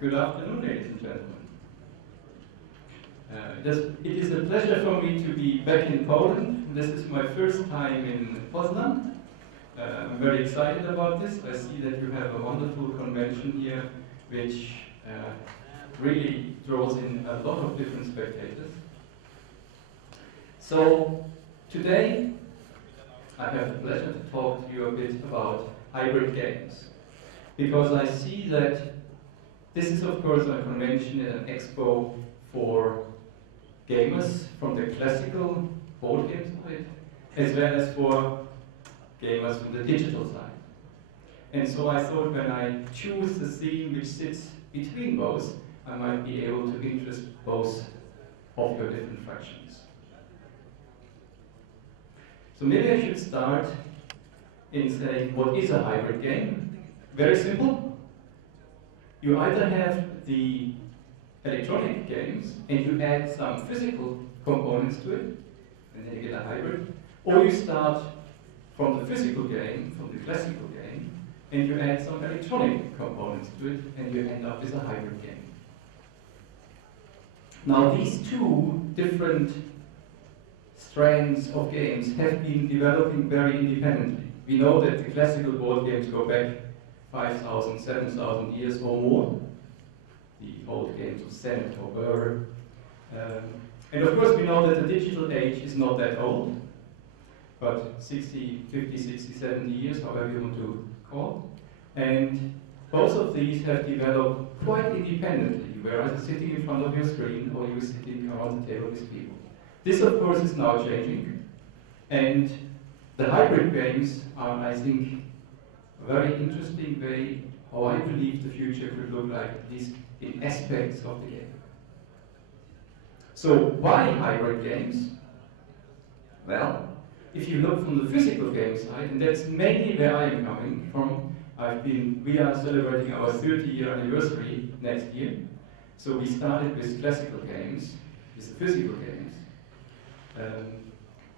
Good afternoon, ladies and gentlemen. It is a pleasure for me to be back in Poland. This is my first time in Poznan. I'm very excited about this. I see that you have a wonderful convention here, which really draws in a lot of different spectators. So today, I have the pleasure to talk to you a bit about hybrid games, because I see that this is, of course, a convention and an expo for gamers from the classical board game side, as well as for gamers from the digital side. And so I thought when I choose the theme which sits between both, I might be able to interest both of your different fractions. So maybe I should start in saying, what is a hybrid game? Very simple. You either have the electronic games and you add some physical components to it, and then you get a hybrid, or you start from the physical game, from the classical game, and you add some electronic components to it, and you end up with a hybrid game. Now these two different strands of games have been developing very independently. We know that the classical board games go back 5,000, 7,000 years or more. The old games of Senet or Burr. And of course we know that the digital age is not that old, but 50, 60, 70 years, however you want to call. And both of these have developed quite independently. You were either sitting in front of your screen or you were sitting around the table with people. This of course is now changing. And the hybrid games are, I think, a very interesting way how I believe the future could look like, at least in aspects of the game. So why hybrid games? Well, if you look from the physical game side, and that's mainly where I am coming from, we are celebrating our 30-year anniversary next year. So we started with classical games, with the physical games.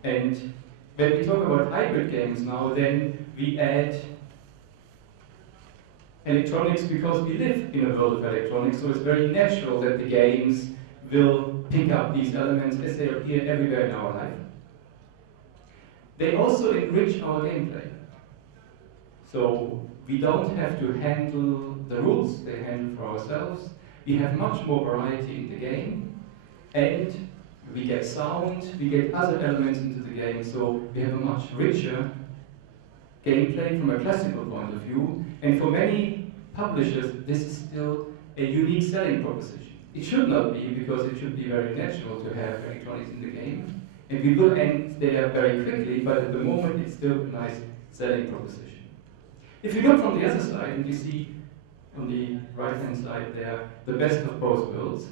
And when we talk about hybrid games now, then we add electronics because we live in a world of electronics, so it's very natural that the games will pick up these elements as they appear everywhere in our life. They also enrich our gameplay. So we don't have to handle the rules, they handle for ourselves. We have much more variety in the game, and we get sound, we get other elements into the game, so we have a much richer gameplay from a classical point of view. And for many publishers, this is still a unique selling proposition. It should not be, because it should be very natural to have electronics in the game. And we will end there very quickly, but at the moment it's still a nice selling proposition. If you look from the other side, and you see on the right-hand side there, the best of both worlds.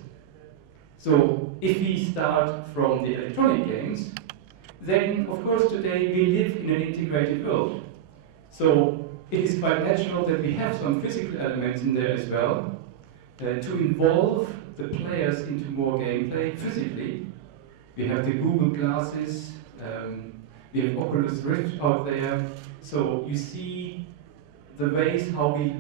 So if we start from the electronic games, then of course today we live in an integrated world. So it is quite natural that we have some physical elements in there as well, to involve the players into more gameplay physically. We have the Google glasses, we have Oculus Rift out there, so you see the ways how we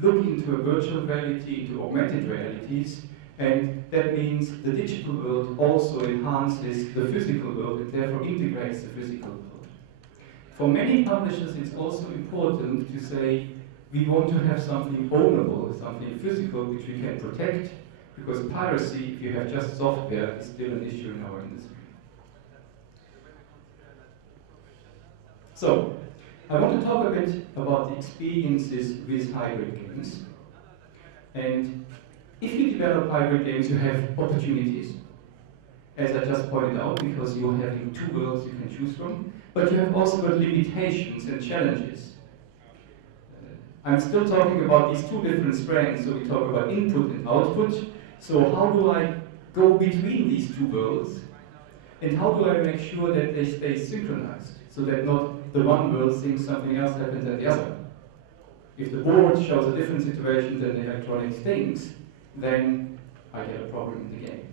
look into a virtual reality, into augmented realities, and that means the digital world also enhances the physical world and therefore integrates the physical world. For many publishers, it's also important to say, we want to have something ownable, something physical, which we can protect, because piracy, if you have just software, is still an issue in our industry. So, I want to talk a bit about the experiences with hybrid games. And if you develop hybrid games, you have opportunities, as I just pointed out, because you're having two worlds you can choose from, but you have also got limitations and challenges. I'm still talking about these two different strands, so we talk about input and output. So how do I go between these two worlds? And how do I make sure that they stay synchronized, so that not the one world thinks something else happens than the other? If the board shows a different situation than the electronics thinks, then I get a problem in the game.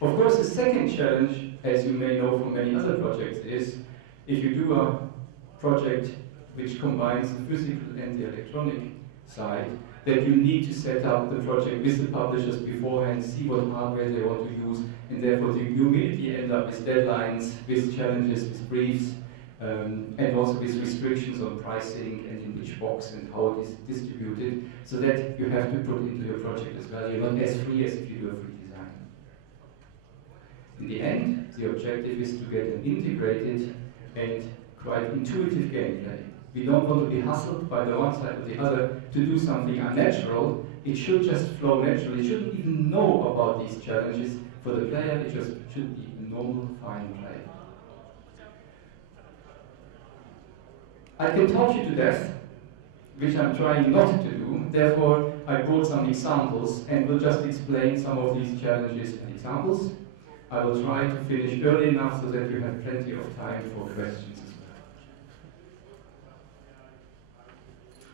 Of course, the second challenge, as you may know from many other projects, is if you do a project which combines the physical and the electronic side, that you need to set up the project with the publishers beforehand, see what hardware they want to use, and therefore you immediately end up with deadlines, with challenges, with briefs, and also with restrictions on pricing and in which box and how it is distributed, so that you have to put into your project as well. You're not as free as if you do a free design. In the end, the objective is to get an integrated and quite intuitive gameplay. We don't want to be hustled by the one side or the other to do something unnatural. It should just flow naturally. It shouldn't even know about these challenges. For the player, it just should be a normal, fine play. I can talk you to death, which I'm trying not to do. Therefore, I brought some examples and will just explain some of these challenges and examples. I will try to finish early enough so that you have plenty of time for questions as well.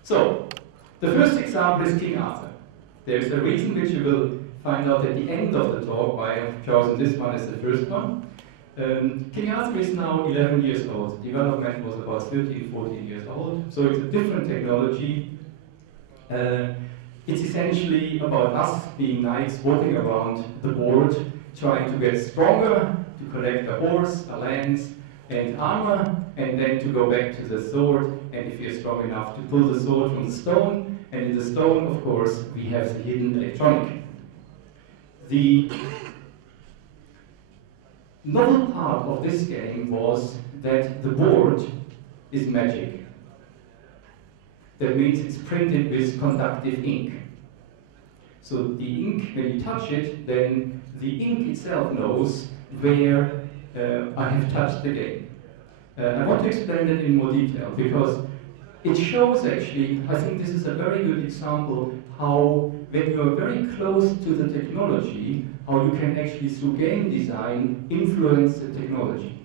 So, the first example is King Arthur. There is a reason which you will find out at the end of the talk why I've chosen this one as the first one. King Arthur is now 11 years old. Development was about 13, 14 years old. So it's a different technology. It's essentially about us being knights walking around the board, trying to get stronger, to collect a horse, a lance, and armor, and then to go back to the sword, and if you're strong enough to pull the sword from the stone, and in the stone, of course, we have the hidden electronic. The novel part of this game was that the board is magic. That means it's printed with conductive ink. So the ink, when you touch it, then the ink itself knows where I have touched the game. I want to explain that in more detail because it shows actually, I think this is a very good example how when you are very close to the technology, how you can actually through game design influence the technology.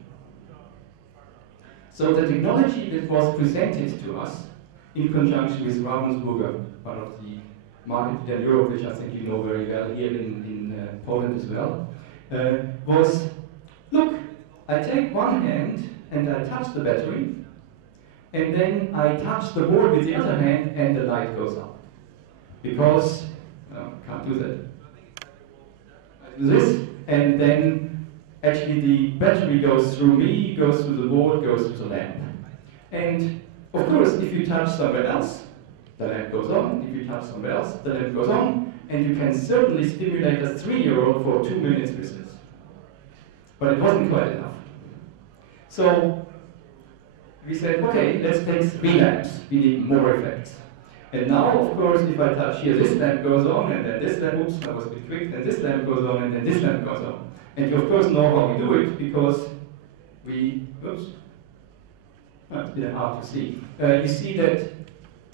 So the technology that was presented to us in conjunction with Ravensburger, one of the market leader in Europe, which I think you know very well here in Poland as well, was, look, I take one hand and I touch the battery, and then I touch the board with the other hand and the light goes up. Because, can't do that. I do this, and then actually the battery goes through me, goes through the board, goes through the lamp. And of course, if you touch somewhere else, the lamp goes on. If you touch somewhere else, the lamp goes on. And you can certainly stimulate a 3-year-old for 2 minutes with this. But it wasn't quite enough. So we said, okay, let's take 3 lamps. We need more effects. And now, of course, if I touch here, this lamp goes on, and then this lamp, oops, I was a bit quick, then this lamp goes on, and then this lamp goes on. And you, of course, know how we do it, because we, oops, that's a bit hard to see. You see that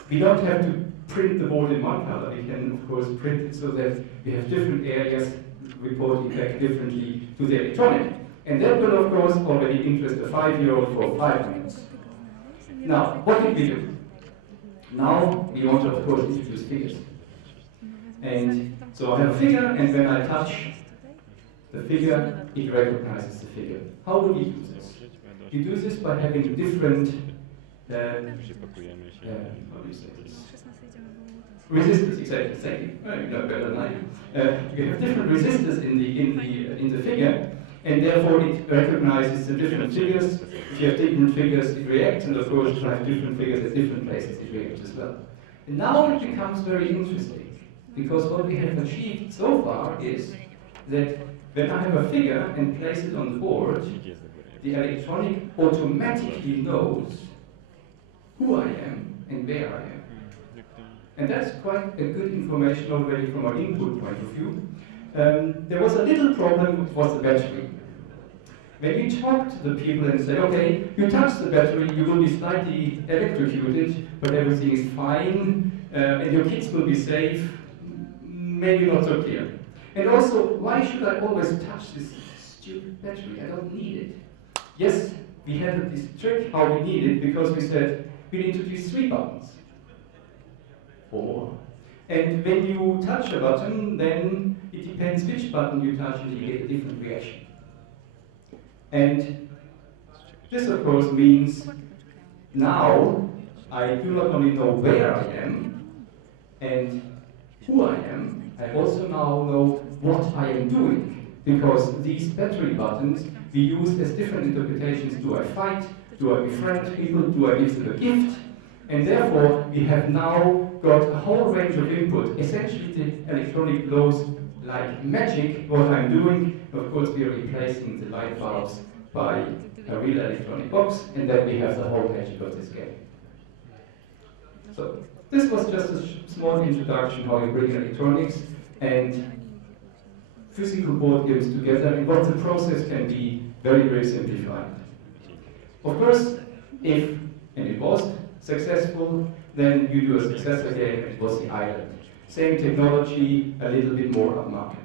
we don't have to print the board in one color. We can, of course, print it so that we have different areas reporting back differently to the electronic. And that will, of course, already interest a 5-year-old for 5 minutes. Now, what did we do? Now, we want to, of course, introduce figures. And so I have a figure, and when I touch the figure, it recognizes the figure. How do we do this? We do this by having different how do you say this? Resistors, exactly. Thank you. Well, you know better than I do. You have different resistors in the figure, and therefore it recognizes the different figures. If you have different figures, it reacts, and of course, if you have different figures at different places, it reacts as well. And now it becomes very interesting, because what we have achieved so far is that when I have a figure and place it on the board, the electronic automatically knows who I am and where I am. And that's quite a good information already from our input point of view. There was a little problem with the battery. When you talk to the people and say, okay, you touch the battery, you will be slightly electrocuted, but everything is fine, and your kids will be safe, maybe not so clear. And also, why should I always touch this stupid battery? I don't need it. Yes, we had this trick how we need it, because we said, we introduce 3 buttons. 4. And when you touch a button, then it depends which button you touch and you get a different reaction. And this, of course, means now I do not only know where I am, and who I am, I also now know what I am doing, because these battery buttons we use as different interpretations. Do I fight? Do I befriend people? Do I give them a gift? And therefore, we have now got a whole range of input. Essentially, the electronic glows like magic, what I'm doing. Of course, we are replacing the light bulbs by a real electronic box, and then we have the whole magic of this game. So, this was just a small introduction how you bring electronics and physical board games together, and what the process can be very, very simplified. Of course, if, and it was, successful, then you do a successor game, and it was the island. Same technology, a little bit more upmarket.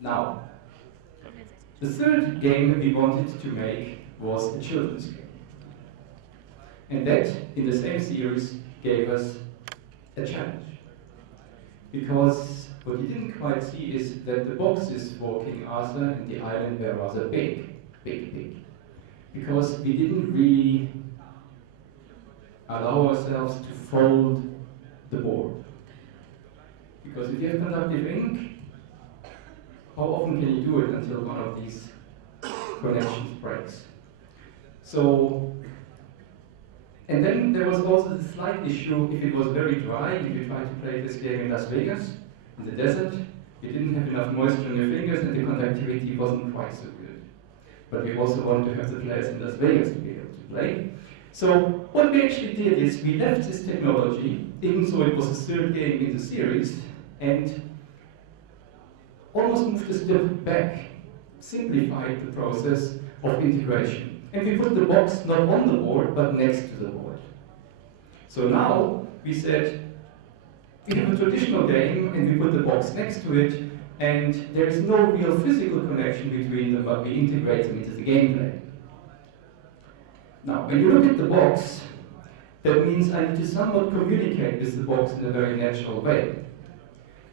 Now, the third game we wanted to make was a children's game. And that, in the same series, gave us a challenge. Because what you didn't quite see is that the boxes for King Arthur and the island were rather big. Because we didn't really allow ourselves to fold the board. Because if you have conductive ink, how often can you do it until one of these connections breaks? So, and then there was also the slight issue if it was very dry, if you tried to play this game in Las Vegas, in the desert, you didn't have enough moisture on your fingers and the conductivity wasn't quite so good. But we also want to have the players in Las Vegas to be able to play. So what we actually did is we left this technology, even though it was a third game in the series, and almost moved a step back, simplified the process of integration. And we put the box not on the board, but next to the board. So now we said, we have a traditional game, and we put the box next to it, and there is no real physical connection between them, but we integrate them into the gameplay. Now, when you look at the box, that means I need to somewhat communicate with the box in a very natural way.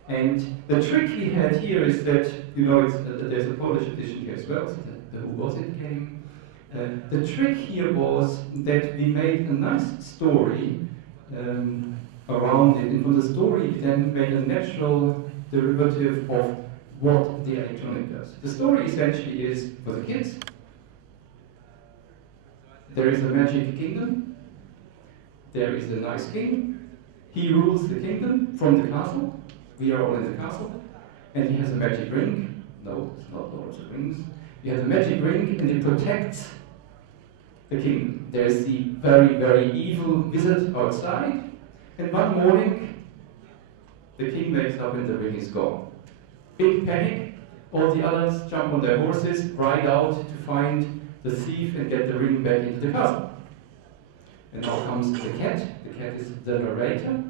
And the trick we had here is that, you know, there's a Polish edition here as well, so the Whoowasit game. The trick here was that we made a nice story around it, and from the story we then made a natural derivative of what the electronic does. The story essentially is, for the kids, there is a magic kingdom, there is a nice king, he rules the kingdom from the castle, we are all in the castle, and he has a magic ring. No, it's not Lord of the Rings. He has a magic ring and it protects the kingdom. There's the very, very evil wizard outside, and one morning the king wakes up and the ring is gone. Big panic, all the others jump on their horses, ride out to find the thief and get the ring back into the castle. And now comes the cat is the narrator.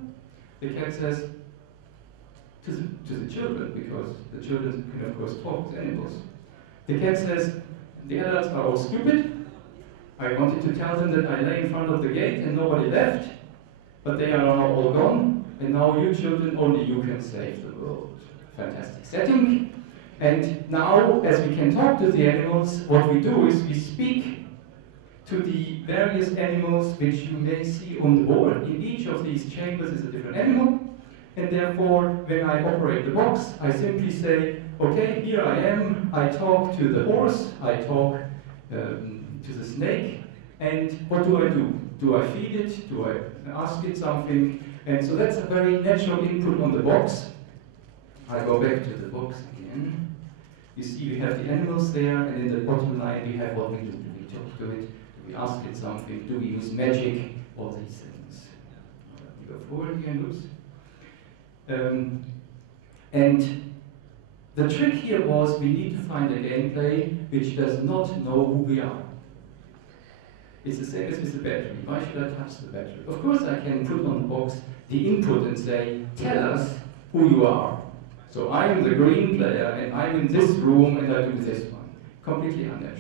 The cat says to the children, because the children can of course talk to animals. The cat says, the adults are all stupid. I wanted to tell them that I lay in front of the gate and nobody left, but they are now all gone, and now you children, only you can save the world. Fantastic setting. And now, as we can talk to the animals, what we do is we speak to the various animals which you may see on the board. In each of these chambers is a different animal, and therefore, when I operate the box, I simply say, okay, here I am, I talk to the horse, I talk to the snake, and what do I do? Do I feed it? Do I ask it something? And so that's a very natural input on the box. I go back to the box again. You see we have the animals there, and in the bottom line we have what we do. Do we talk to it? Do we ask it something? Do we use magic? All these things. We go forward here and oops. And the trick here was we need to find a gameplay which does not know who we are. It's the same as with the battery. Why should I touch the battery? Of course I can put on the box the input and say, tell us who you are. So I am the green player and I'm in this room and I do this one. Completely unnatural.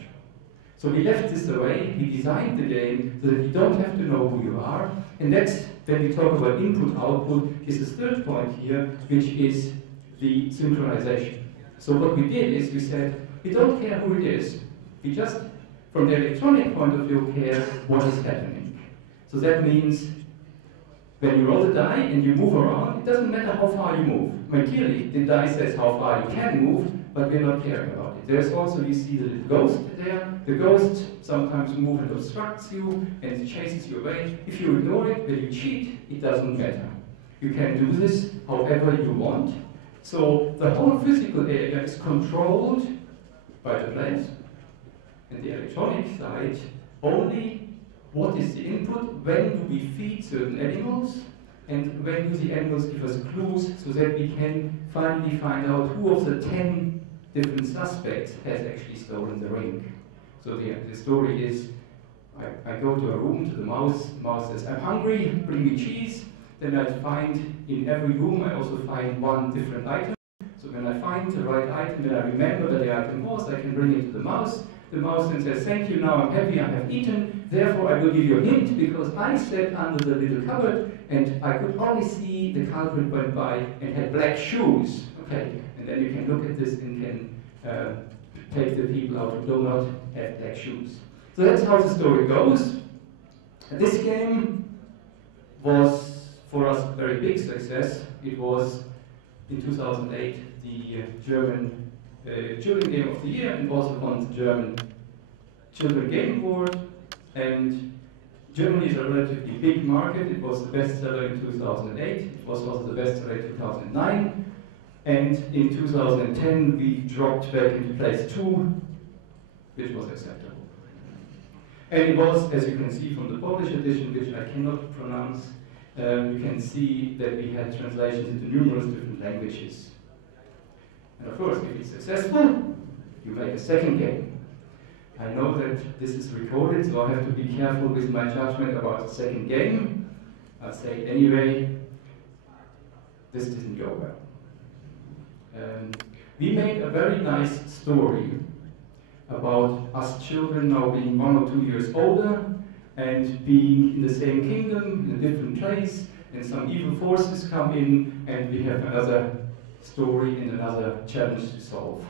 So we left this away, we designed the game so that you don't have to know who you are. And that's, when we talk about input-output, is the third point here, which is the synchronization. So what we did is we said, we don't care who it is. We just, from the electronic point of view, care what is happening. So that means When you roll the die and you move around, it doesn't matter how far you move. I mean, clearly, the die says how far you can move, but we're not caring about it. There's also, you see the little ghost there. The ghost sometimes moves and obstructs you and chases you away. If you ignore it, when you cheat, it doesn't matter. You can do this however you want. So the whole physical area is controlled by the players. And the electronic side, only what is the input, when do we feed certain animals, and when do the animals give us clues so that we can finally find out who of the 10 different suspects has actually stolen the ring. So the story is, I go to a room, to the mouse says, I'm hungry, bring me cheese. Then I find in every room, I also find one different item. So when I find the right item, then I remember that the item was, I can bring it to the mouse. The mouse then says, thank you, now I'm happy, I have eaten. Therefore, I will give you a hint, because I sat under the little cupboard and I could only see the culprit went by and had black shoes. Okay, and then you can look at this and can take the people out who do not have black shoes. So that's how the story goes. This game was, for us, a very big success. It was, in 2008, the German Children Game of the Year, and also won the German Children Game Award. And Germany is a relatively big market. It was the bestseller in 2008. It was also the bestseller in 2009. And in 2010, we dropped back into place 2, which was acceptable. And it was, as you can see from the Polish edition, which I cannot pronounce, you can see that we had translations into numerous different languages. And of course, if it's successful, you make a second game. I know that this is recorded, so I have to be careful with my judgment about the second game. I'll say anyway, this didn't go well. We made a very nice story about us children now being 1 or 2 years older and being in the same kingdom, in a different place, and some evil forces come in, and we have another story and another challenge to solve.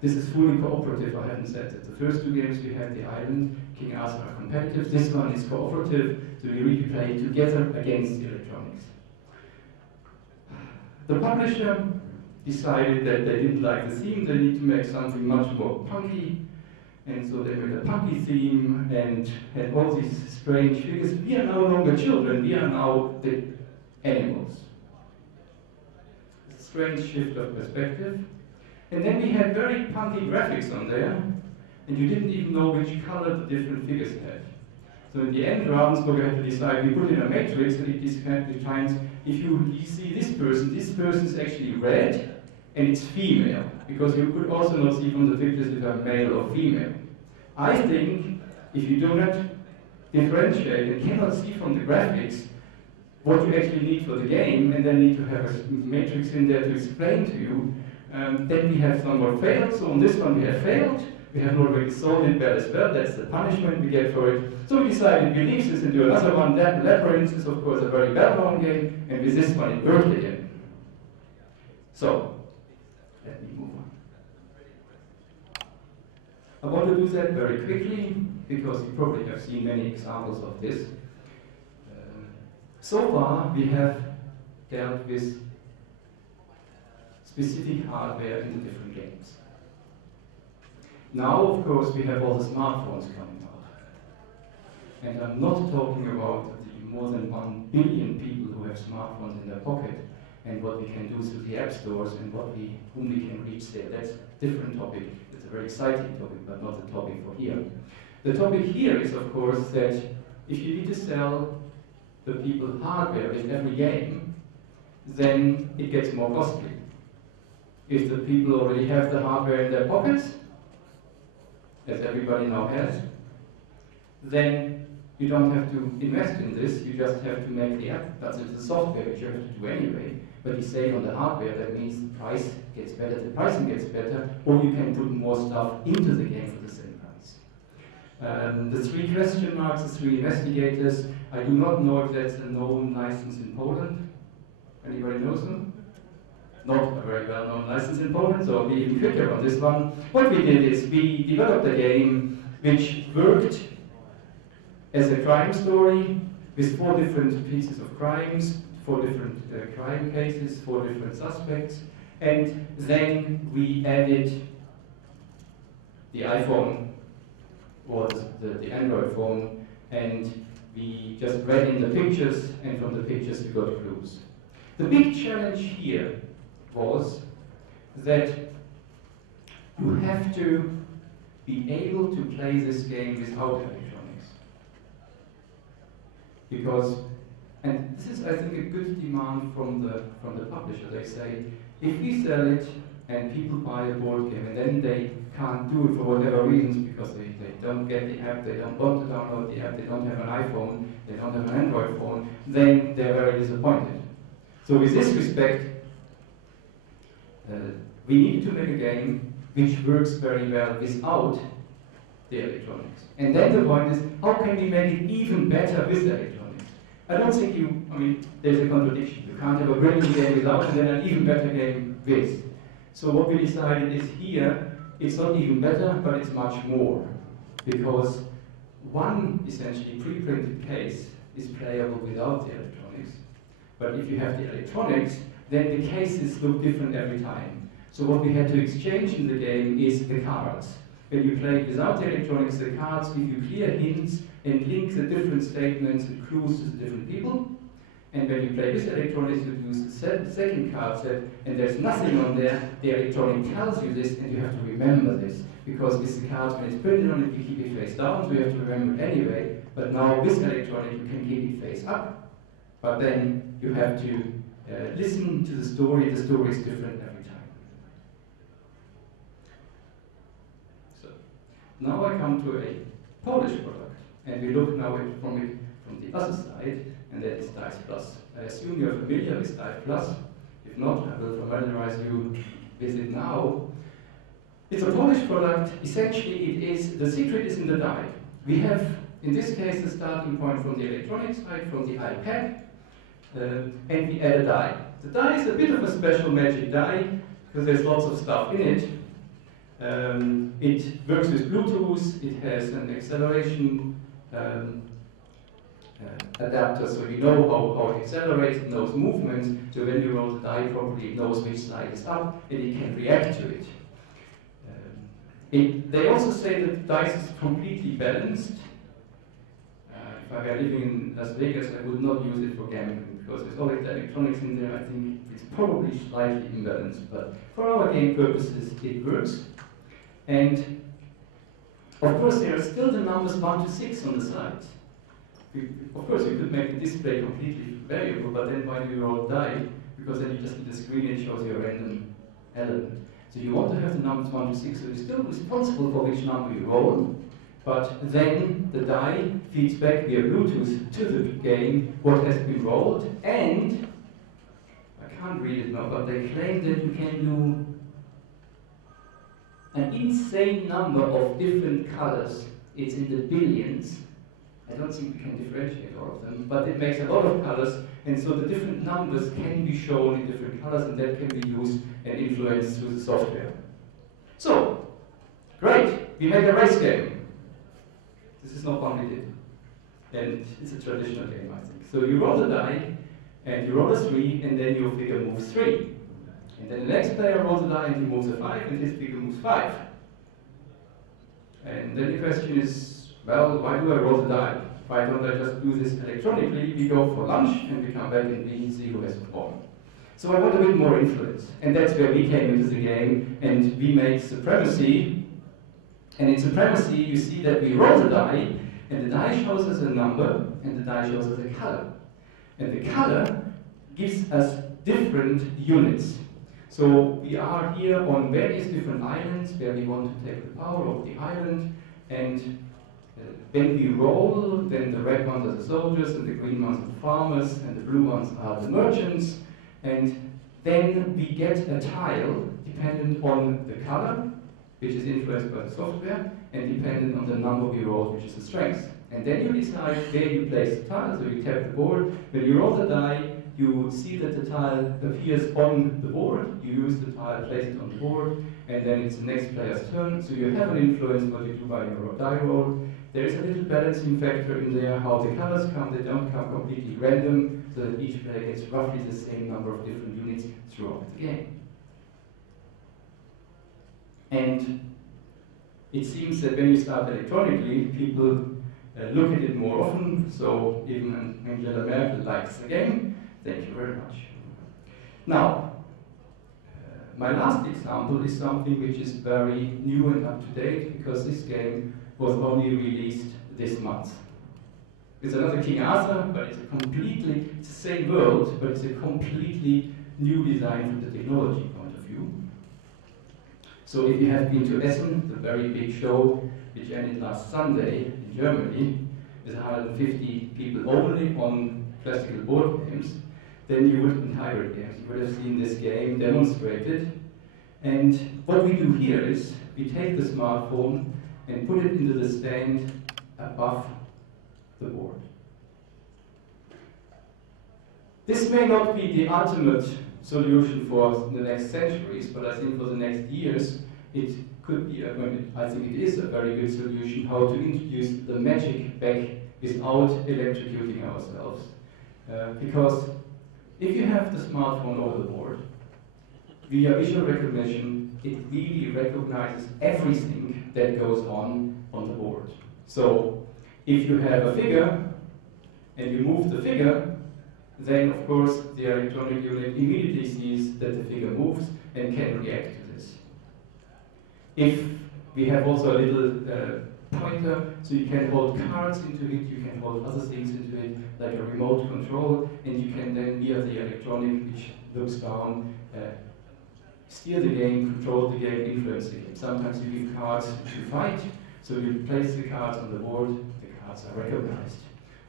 This is fully cooperative, I haven't said that. The first 2 games we had, the island, King Arthur, are competitive. This one is cooperative, so we really play together against the electronics. The publisher decided that they didn't like the theme, they need to make something much more punky, and so they made a punky theme and had all these strange figures. We are no longer children, we are now the animals. Strange shift of perspective. And then we had very punky graphics on there, and you didn't even know which color the different figures had. So in the end rounds, we had to decide, we put in a matrix, and it defines, if you see this person is actually red, and it's female, because you could also not see from the pictures if they're male or female. I think, if you do not differentiate and cannot see from the graphics what you actually need for the game, and then need to have a matrix in there to explain to you, then we have somewhat failed. So on this one we have failed. We have not really solved it well as well. That's the punishment we get for it. So we decided we leave this and do another one. That Labyrinth is of course a very well-known game, and with this one it worked again. So, let me move on. I want to do that very quickly, because you probably have seen many examples of this. So far, we have dealt with specific hardware in the different games. Now, of course, we have all the smartphones coming out. And I'm not talking about the more than 1 billion people who have smartphones in their pocket, and what we can do through the app stores, and whom we can reach there. That's a different topic. It's a very exciting topic, but not the topic for here. The topic here is, of course, that if you need to sell the people hardware in every game, then it gets more costly. If the people already have the hardware in their pockets, as everybody now has, then you don't have to invest in this, you just have to make the app. That's the software which you have to do anyway, but you save on the hardware, that means the price gets better, the pricing gets better, or you can put more stuff into the game for the same price. The 3 question marks, the 3 investigators, I do not know if that's a known license in Poland. Anybody knows them? Not a very well-known license in Poland, so I'll be even quicker on this one. What we did is we developed a game which worked as a crime story, with 4 different pieces of crimes, 4 different crime cases, 4 different suspects, and then we added the iPhone or the Android phone, and we just read in the pictures, and from the pictures we got clues. The big challenge here was that you have to be able to play this game without electronics. Because, and this is I think a good demand from the publisher, they say, if we sell it and people buy a board game and then they can't do it for whatever reasons because they don't get the app, they don't want to download the app, they don't have an iPhone, they don't have an Android phone, then they're very disappointed. So with this respect, we need to make a game which works very well without the electronics. And then the point is, how can we make it even better with the electronics? I don't think there's a contradiction. You can't have a brilliant game without and then an even better game with. So what we decided is here, it's not even better, but it's much more. Because one essentially pre-printed case is playable without the electronics. But if you have the electronics, then the cases look different every time. So what we had to exchange in the game is the cards. When you play without the electronics, the cards give you clear hints and link the different statements and clues to the different people. And when you play with electronics, you use the second card set, and there's nothing on there. The electronic tells you this, and you have to remember this. Because with the cards, when it's printed on it, you keep it face down, so you have to remember it anyway. But now with electronic, you can keep it face up. But then you have to listen to the story is different every time. So now I come to a Polish product, and we look now from the other side, and that is Dice Plus. I assume you're familiar with Dice Plus. If not, I will familiarize you with it now. It's a Polish product. Essentially, the secret is in the die. We have, in this case, the starting point from the electronic side, from the iPad, and we add a die. The die is a bit of a special magic die, because there's lots of stuff in it. It works with Bluetooth, it has an acceleration adapter, so you know how it accelerates, it knows movements, so when you roll the die properly, it knows which side is up, and it can react to it. They also say that the dice is completely balanced. If I were living in Las Vegas, I would not use it for gambling, because there's always electronics in there. I think it's probably slightly imbalanced, but for our game purposes, it works. And of course, there are still the numbers 1 to 6 on the sides. Of course, you could make the display completely variable, but then why do you roll die? Because then you just need a screen and it shows you a random element. So you want to have the numbers 1 to 6, so you're still responsible for which number you roll, but then the die feeds back via Bluetooth to the game what has been rolled, and I can't read it now, but they claim that you can do an insane number of different colors. It's in the billions. I don't think we can differentiate all of them, but it makes a lot of colors, and so the different numbers can be shown in different colors, and that can be used and influenced through the software. So, great, we made a race game. This is not one we did, and it's a traditional game, I think. So you roll the die, and you roll a 3, and then your figure moves 3. And then the next player rolls a die, and he moves a 5, and his figure moves 5. And then the question is, well, why do I roll the die? Why don't I just do this electronically? We go for lunch and we come back and we see who has won. So I want a bit more influence. And that's where we came into the game, and we made Supremacy. And in Supremacy, you see that we roll the die, and the die shows us a number, and the die shows us a color. And the color gives us different units. So we are here on various different islands where we want to take the power of the island, and when we roll, then the red ones are the soldiers, and the green ones are the farmers, and the blue ones are the merchants. And then we get a tile dependent on the color, which is influenced by the software, and dependent on the number we roll, which is the strength. And then you decide where you place the tile, so you tap the board. When you roll the die, you see that the tile appears on the board, you use the tile, place it on the board, and then it's the next player's turn. So you have an influence what you do by your die roll. There is a little balancing factor in there, how the colors come. They don't come completely random, so that each player gets roughly the same number of different units throughout the game. And it seems that when you start electronically, people look at it more often, so even Angela Merkel likes the game. Thank you very much. Now, my last example is something which is very new and up to date, because this game was only released this month. It's another King Arthur, but it's the same world, but it's a completely new design from the technology point of view. So if you have been to Essen, the very big show which ended last Sunday in Germany, with 150 people only on classical board games, then you would, in hybrid games, you would have seen this game demonstrated. And what we do here is, we take the smartphone and put it into the stand above the board. This may not be the ultimate solution for the next centuries, but I think for the next years, it could be, I think it is a very good solution how to introduce the magic back without electrocuting ourselves. Because if you have the smartphone over the board, via visual recognition, it really recognizes everything that goes on the board. So if you have a figure and you move the figure, then of course the electronic unit immediately sees that the figure moves and can react to this. If we have also a little pointer, so you can hold cards into it, you can hold other things into it, like a remote control, and you can then, via the electronic which looks down, steer the game, control the game, influence the game. Sometimes you give cards to fight, so you place the cards on the board, the cards are recognized.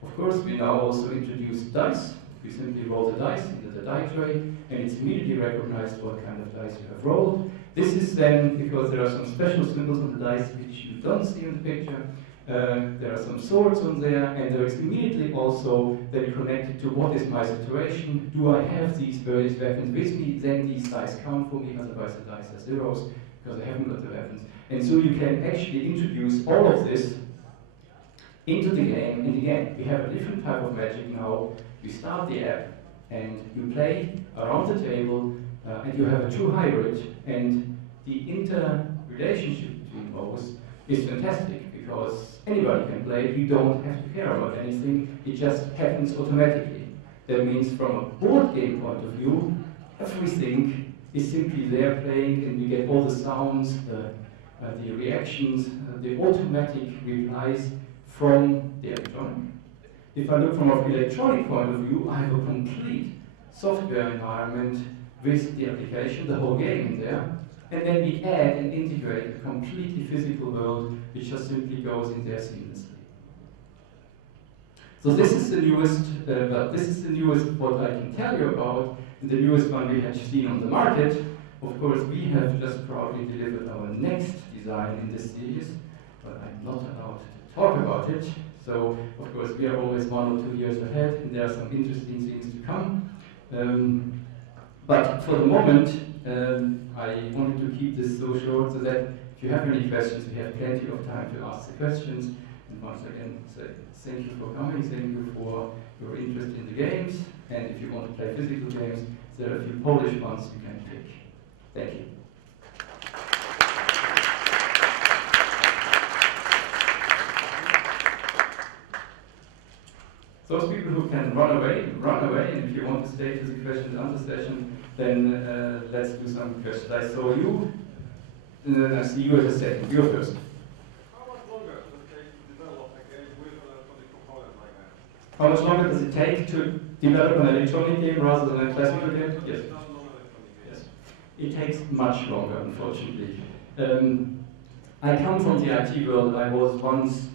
Of course, we now also introduce dice. We simply roll the dice into the die tray, and it's immediately recognized what kind of dice you have rolled. This is then, because there are some special symbols on the dice which you don't see in the picture, there are some swords on there, and there is immediately also then connected to what is my situation. Do I have these various weapons with me? Then these dice count for me, otherwise the dice are zeros, because I haven't got the weapons. And so you can actually introduce all of this into the game, and again, we have a different type of magic now. You start the app, and you play around the table, and you have a true hybrid, and the interrelationship between those is fantastic, because anybody can play it. You don't have to care about anything, it just happens automatically. That means from a board game point of view, everything is simply there playing, and you get all the sounds, the reactions, the automatic replies from the electronic. If I look from an electronic point of view, I have a complete software environment with the application, the whole game in there, and then we add and integrate a completely physical world which just simply goes in there seamlessly. So this is the newest, what I can tell you about, the newest one we have seen on the market. Of course, we have just proudly delivered our next design in this series, but I'm not allowed to talk about it. So, of course, we are always 1 or 2 years ahead, and there are some interesting things to come. But for the moment, I wanted to keep this so short so that if you have any questions, we have plenty of time to ask the questions. And once again, say thank you for coming, thank you for your interest in the games. And if you want to play physical games, there are a few Polish ones you can pick. Thank you. Those people who can run away, and if you want to stay to the question and answer session, then let's do some questions. I saw you, and then I see you as a second. You're first. How much longer does it take to develop a game with an electronic component like that? How much longer does it take to develop an electronic game rather than a classical game? Yes. Yes. It takes much longer, unfortunately. I come from the IT world. I was once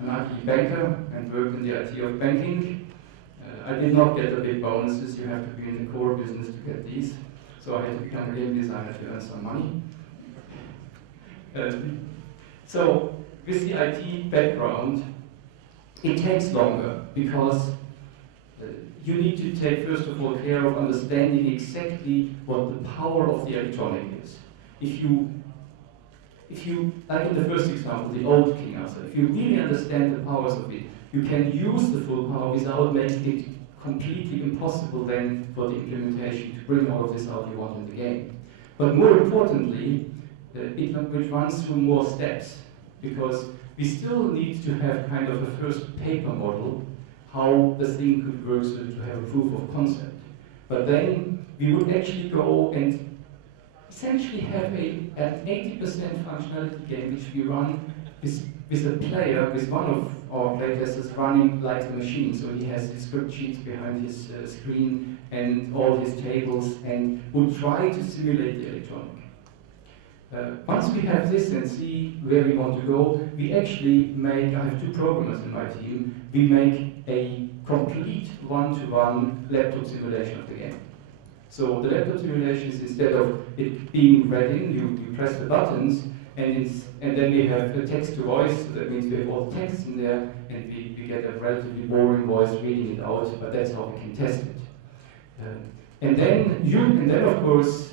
an IT banker and worked in the IT of banking. I did not get the big bonuses. You have to be in the core business to get these. So I had to become a game designer to earn some money. So with the IT background, it takes longer because you need to take, first of all, care of understanding exactly what the power of the electronic is. If you if you, like in the first example, the old King Arthur, if you really understand the powers of it, you can use the full power without making it completely impossible then for the implementation to bring all of this out you want in the game. But more importantly, it runs through more steps, because we still need to have kind of a first paper model how the thing could work so to have a proof of concept. But then we would actually go and essentially have an 80% functionality game which we run with a player, with one of our playtesters running like a machine. So he has his script sheets behind his screen and all his tables, and would try to simulate the electronic. Once we have this and see where we want to go, we actually make, I have 2 programmers in my team, we make a complete one-to-one laptop simulation of the game. So the laptop simulation is, instead of it being read in, you press the buttons, and then we have a text to voice, so that means we have all the text in there, and we get a relatively boring voice reading it out, but that's how we can test it. And then of course,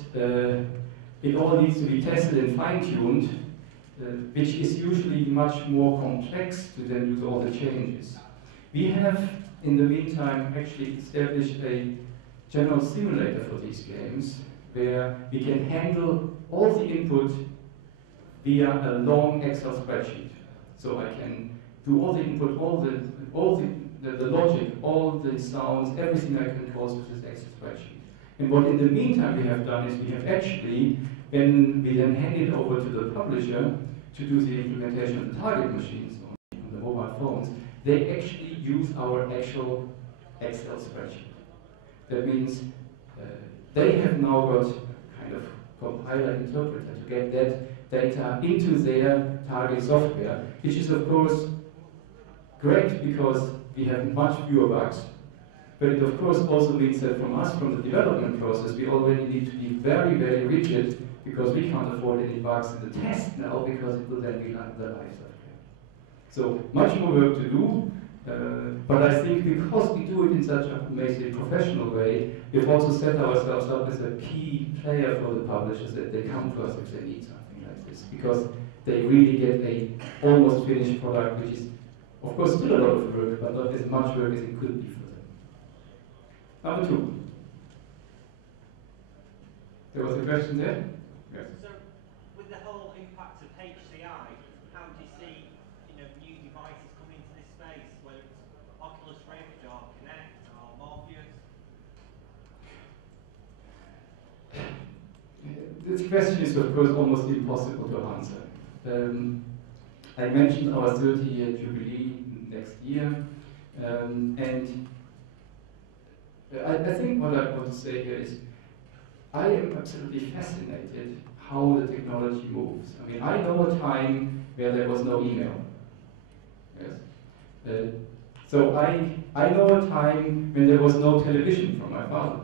it all needs to be tested and fine-tuned, which is usually much more complex to then do all the changes. We have, in the meantime, actually established a general simulator for these games, where we can handle all the input via a long Excel spreadsheet. So I can do all the input, all the logic, all the sounds, everything I can cause to this Excel spreadsheet. And what in the meantime we have done is we have actually, when we then hand it over to the publisher to do the implementation of the target machines on the mobile phones, they actually use our actual Excel spreadsheet. That means they have now got kind of compiler interpreter to get that data into their target software, which is of course great because we have much fewer bugs. But it of course also means that from us, from the development process, we already need to be very, very rigid, because we can't afford any bugs in the test now, because it will then be like the live software. So much more work to do, but I think because we do it in such a amazing professional way, we've also set ourselves up as a key player for the publishers, that they come to us if they need something like this, because they really get a almost finished product, which is of course still a lot of work, but not as much work as it could be for them. Number 2. There was a question there? Yes. So, with the whole impact of HCI, how do you see, new devices coming into this space, whether it's Oculus Rift or Kinect or Morpheus? This question is of course almost impossible to answer. I mentioned our 30-year jubilee next year, and I think what I want to say here is I am absolutely fascinated how the technology moves. I mean, I know a time where there was no email. Yes. So I know a time when there was no television from my father.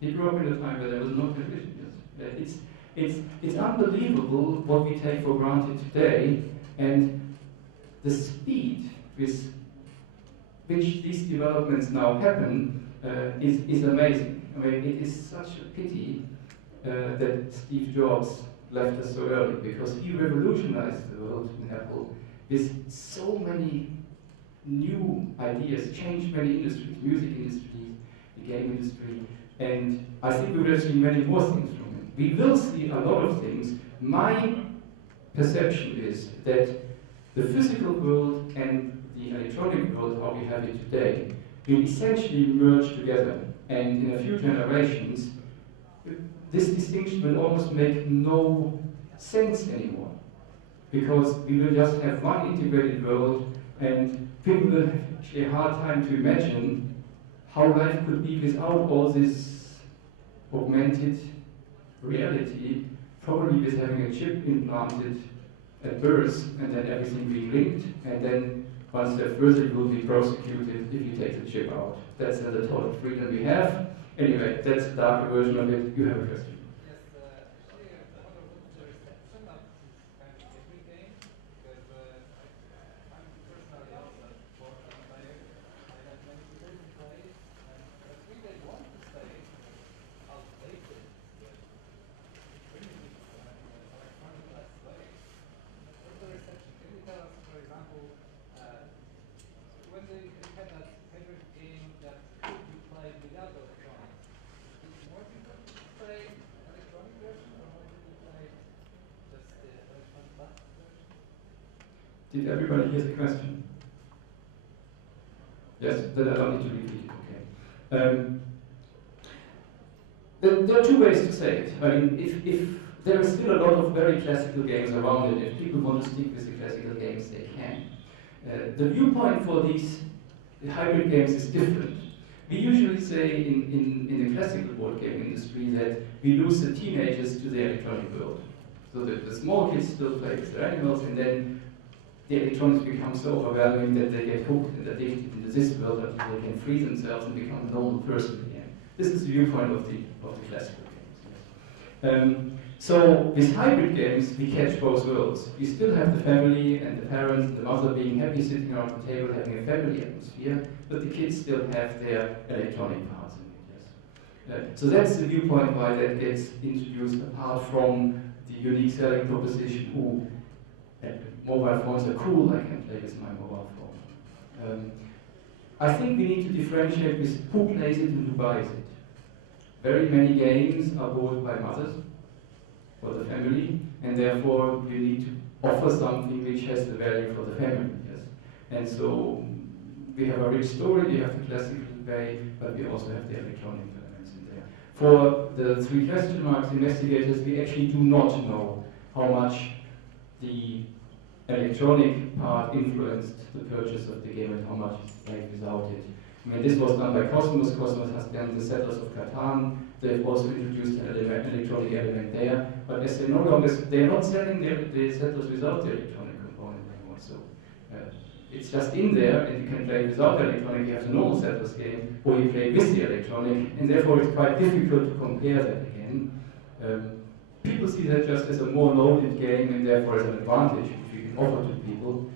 He grew up in a time where there was no television. Yes. It's unbelievable what we take for granted today, and the speed with which these developments now happen is amazing. I mean, it is such a pity that Steve Jobs left us so early, because he revolutionized the world in Apple with so many new ideas, changed many industries, music industry, the game industry, and I think we will see many more things from him. We will see a lot of things. My perception is that the physical world and the electronic world, how we have it today, will essentially merge together, and in a few generations this distinction will almost make no sense anymore, because we will just have one integrated world, and people will have actually a hard time to imagine how life could be without all this augmented reality, probably with having a chip implanted at birth and then everything being linked, and then one step further it will be prosecuted if you take the chip out. That's the total freedom we have. Anyway, that's the darker version of it. You have a question. Yes, actually, what about the reception of this kind of every game? Because I'm personally also a sports player. I have many people who play, and I think they want to stay outdated, but primitive and electronic way. more people play electronic version, or more people play just the electronic button version? Did everybody hear the question? Yes, then I don't need to repeat it, okay. There are two ways to say it. I mean, if there is still a lot of very classical games around it, if people want to stick with the classical games, they can. The viewpoint for these hybrid games is different. We usually say in the classical board game industry that we lose the teenagers to the electronic world. So the small kids still play with their animals, and then the electronics become so overwhelming that they get hooked and addicted into this world until they can free themselves and become a normal person again. This is the viewpoint of the classical games. So with hybrid games, we catch both worlds. We still have the family and the parents and the mother being happy sitting around the table having a family atmosphere, but the kids still have their electronic parts in it. Yes. So that's the viewpoint why that gets introduced apart from the unique selling proposition, mobile phones are cool, I can play with my mobile phone. I think we need to differentiate with who plays it and who buys it. Very many games are bought by mothers for the family, and therefore you need to offer something which has the value for the family. Yes? And so we have a rich story, we have the classical way, but we also have the electronic elements in there. For the three question marks investigators, we actually do not know how much the electronic part influenced the purchase of the game and how much is played without it. I mean, this was done by Cosmos. Cosmos has done the Settlers of Catan. They've also introduced an electronic element there. But as they no longer, they're not selling the Settlers without the electronic component anymore. So it's just in there, and you can play without the electronic. You have the normal Settlers game, or you play with the electronic, and therefore it's quite difficult to compare that again. People see that just as a more loaded game, and therefore as an advantage offer to people.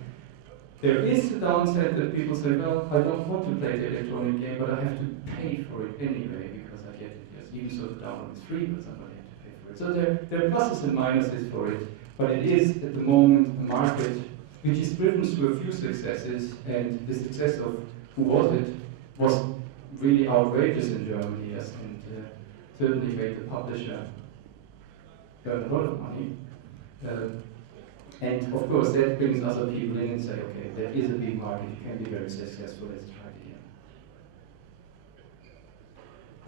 There is the downside that people say, well, I don't want to play the electronic game, but I have to pay for it anyway because I get it. Yes, even so the download is free, but somebody has to pay for it. So there are pluses and minuses for it, but it is at the moment a market which is driven through a few successes, and the success of Whoowasit was really outrageous in Germany, yes, and certainly made the publisher earn a lot of money. And of course, that brings other people in and say, okay, there is a big market, you can be very successful, let's try it again.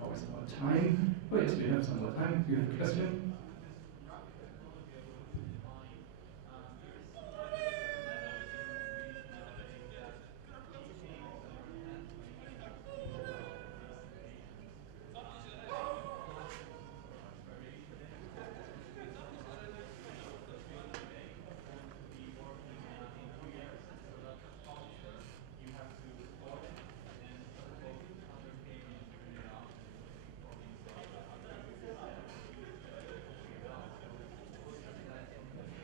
How is our time? Oh yes, we have some more time. Do you have a question?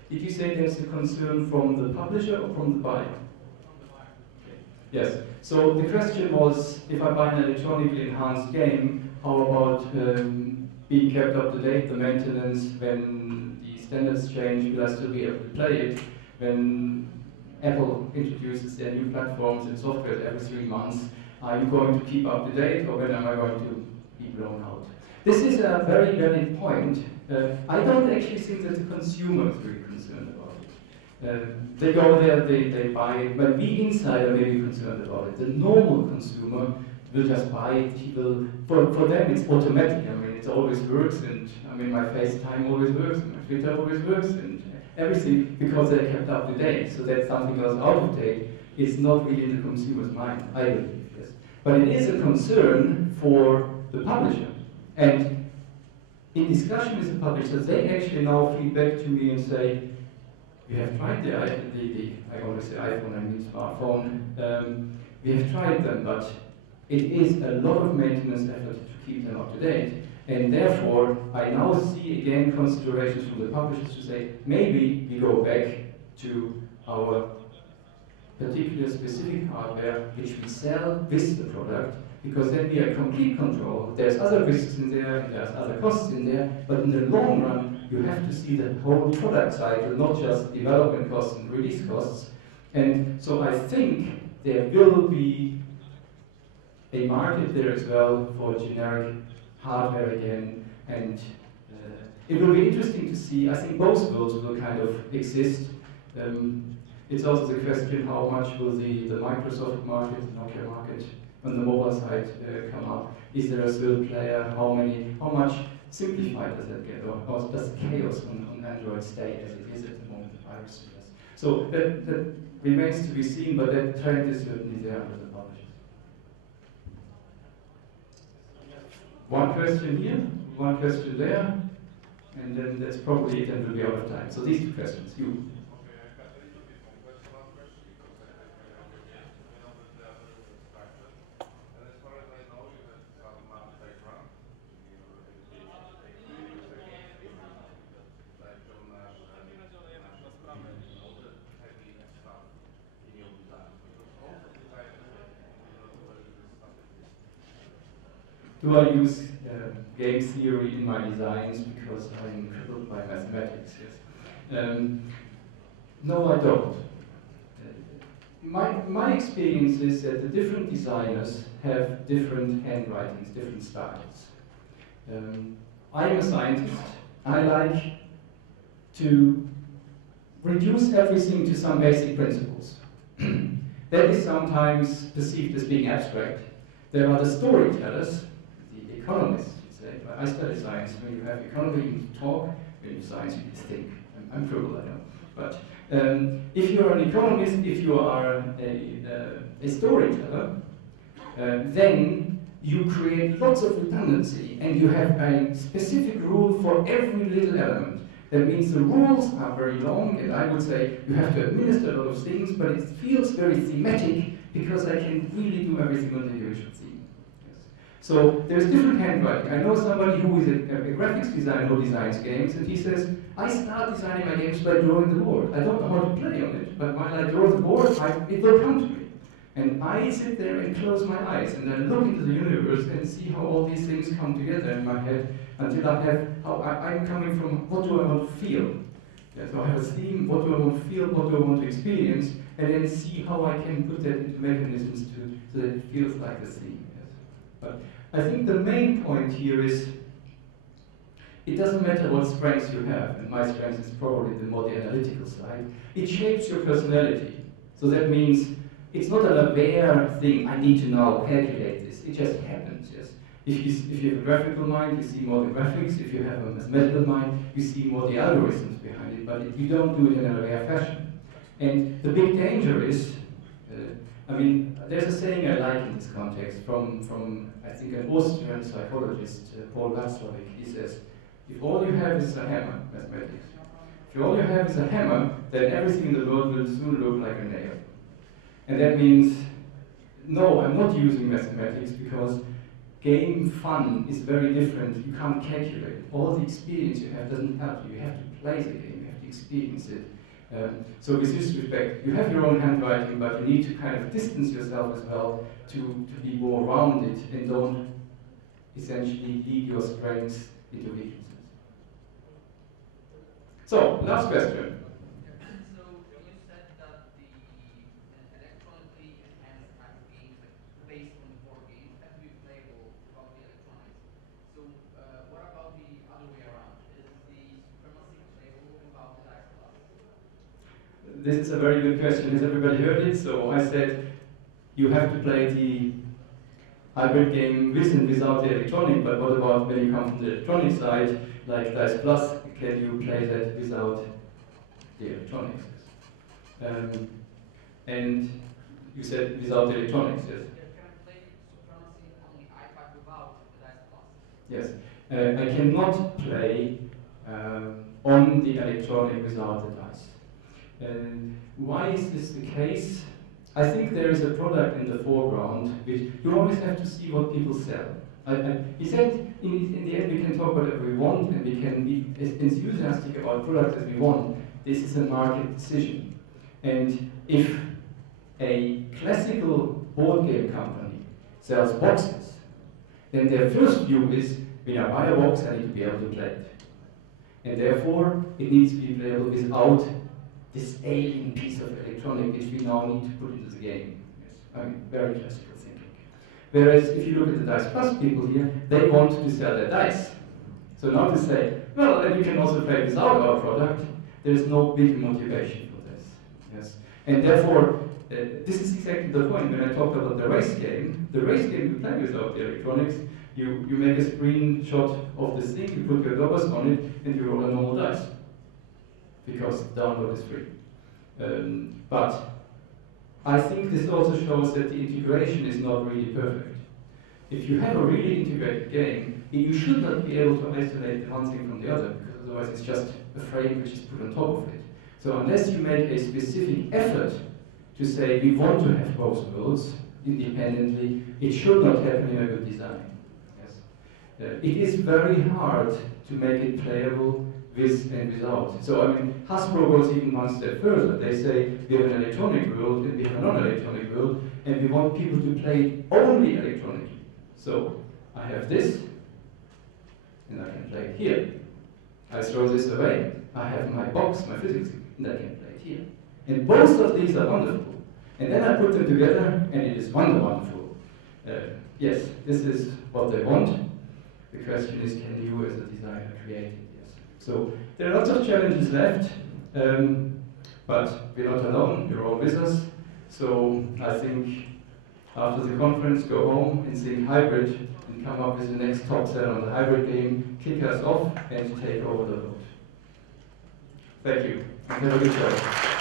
Did you say there's a concern from the publisher or from the buyer? Okay. Yes. So the question was, if I buy an electronically enhanced game, how about being kept up to date, the maintenance, when the standards change, will I still be able to play it? When Apple introduces their new platforms and software every 3 months, are you going to keep up to date, or when am I going to be blown out? This is a very valid point. I don't actually think that the consumer is really concerned about it. They go there, they buy it, but we insider may be concerned about it. The normal consumer will just buy it. He will, for them it's automatic. I mean, it always works, and I mean, my FaceTime always works, and my Twitter always works, and everything, because they're kept up to date. So that something else out of date is not really in the consumer's mind, I believe, yes. But it is a concern for the publisher. And in discussion with the publisher, they actually now feed back to me and say, we have tried I always say iPhone, I mean smartphone, we have tried them, but it is a lot of maintenance effort to keep them up to date. And therefore, I now see again considerations from the publishers to say, maybe we go back to our particular specific hardware which we sell with the product, because then we are in complete control. There's other risks in there, and there's other costs in there, but in the long run, you have to see the whole product cycle, not just development costs and release costs. And so I think there will be a market there as well for generic hardware again, and it will be interesting to see. I think both worlds will kind of exist. It's also the question, how much will the Microsoft market, the Nokia market, on the mobile side come up? Is there a still player? How much simplified does that get? Or does the chaos on Android stay as it is at the moment, the virus does? So that remains to be seen, but that trend is certainly there with the publishers. One question here, one question there, and then that's probably it, and we'll be out of time. So these two questions, you. Do I use game theory in my designs because I'm crippled by mathematics? Yes. No, I don't. My experience is that the different designers have different handwritings, different styles. I am a scientist. I like to reduce everything to some basic principles. That is sometimes perceived as being abstract. There are the storytellers, the economists, you say. I study science. When you have economy, you talk. When you have science, you think. I'm cruel, I know. But if you're an economist, if you are a storyteller, then you create lots of redundancy, and you have a specific rule for every little element. That means the rules are very long, and I would say you have to administer a lot of things, but it feels very thematic because I can really do everything on the individual theme. Yes. So there's different handwriting. I know somebody who is a graphics designer who designs games, and he says, I start designing my games by drawing the board. I don't know how to play on it, but when I draw the board, it will come to me. And I sit there and close my eyes, and then look into the universe and see how all these things come together in my head until I have how I'm coming from what do I want to feel. Yeah, so I have a theme, what do I want to feel, what do I want to experience, and then see how I can put that into mechanisms so that it feels like the theme. Yes. But I think the main point here is it doesn't matter what strengths you have, and my strength is probably the more the analytical side. It shapes your personality. So that means it's not a aware thing, I need to now calculate this. It just happens, yes. If you have a graphical mind, you see more the graphics. If you have a mathematical mind, you see more the algorithms behind it, but you don't do it in an aware fashion. And the big danger is, there's a saying I like in this context from I think, an Austrian psychologist, Paul Watzlawick. He says, if all you have is a hammer, mathematics, if all you have is a hammer, then everything in the world will soon look like a nail. And that means, no, I'm not using mathematics because game fun is very different. You can't calculate. All the experience you have doesn't help you. You have to play the game, you have to experience it. So with this respect, you have your own handwriting, but you need to kind of distance yourself as well to be more rounded and don't essentially lead your strengths into weaknesses. So, last question. This is a very good question. Has everybody heard it? So I said, you have to play the hybrid game with and without the electronic, but what about when you come from the electronic side, like Dice Plus, can you play that without the electronics? And you said without the electronics, yes? You can play Supremacy on the iPad without the Dice Plus. Yes. I cannot play on the electronic without the dice. Why is this the case? I think there is a product in the foreground which you always have to see what people sell. He said in the end we can talk whatever we want and we can be as enthusiastic about products as we want. This is a market decision. And if a classical board game company sells boxes, then their first view is, when I buy a box, I need to be able to play it. And therefore, it needs to be playable without this alien piece of electronic which we now need to put into the game. Yes. I mean, very classical thinking. Whereas if you look at the Dice Plus people here, they want to sell their dice. So now to say, well, then you can also play without our product, there's no big motivation for this. Yes, and therefore, this is exactly the point when I talked about the race game. The race game you play without the electronics. You make a screenshot of this thing, you put your dollars on it, and you roll a normal dice. Because download is free. But I think this also shows that the integration is not really perfect. If you have a really integrated game, you should not be able to isolate one thing from the other, because otherwise it's just a frame which is put on top of it. So unless you make a specific effort to say we want to have both worlds independently, it should not happen in a good design. It is very hard to make it playable with and without. So I mean, Hasbro goes even one step further. They say we have an electronic world and we have a non-electronic world, and we want people to play it only electronically. So I have this, and I can play it here. I throw this away. I have my box, my physics, and I can play it here. And both of these are wonderful. And then I put them together, and it is wonderful. Yes, this is what they want. The question is, can you as a designer create it? Yes. So there are lots of challenges left, but we're not alone, you're all with us. So I think after the conference, go home and think hybrid and come up with the next top seller on the hybrid game, kick us off and take over the world. Thank you, and have a good show.